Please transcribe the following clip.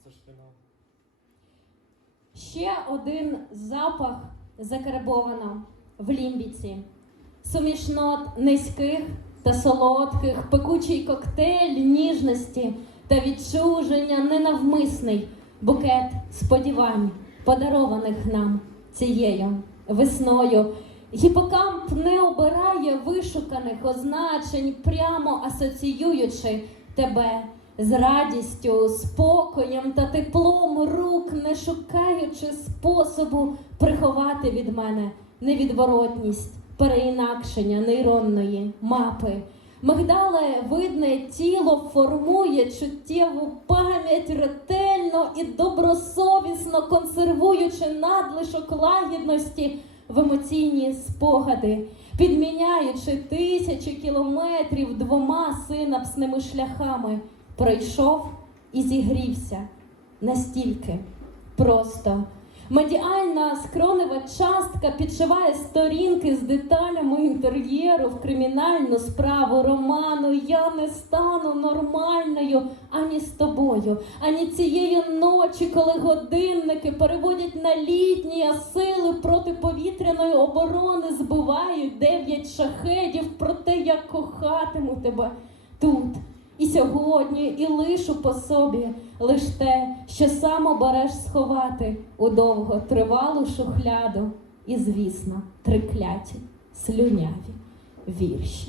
Оце ж фінал. Ще один запах закарбовано в лімбіці. Суміш нот низьких та солодких, пекучий коктейль ніжності та відчуження ненавмисний букет сподівань, подарованих нам цією весною. Гіпокамп не обирає вишуканих означень, прямо асоціюючи тебе з радістю, спокоєм та теплом рук, не шукаючи способу приховати від мене невідворотність, переінакшення нейронної мапи. Мигдале видне тіло формує чуттєву пам'ять ретельно і добросовісно консервуючи надлишок лагідності в емоційні спогади, підміняючи тисячі кілометрів двома синапсними шляхами, пройшов і зігрівся настільки просто. Медіальна скронева частка підшиває сторінки з деталями інтер'єру в кримінальну справу роману. Я не стану нормальною ані з тобою, ані цієї ночі, коли годинники переводять на літні, а сили протиповітряної оборони збивають дев'ять шахедів. Проте я кохатиму тебе тут. Сьогодні, і лишу по собі лиш те, що сам обереш сховати у довго тривалу шухляду, і, звісно, трикляті, слюняві вірші.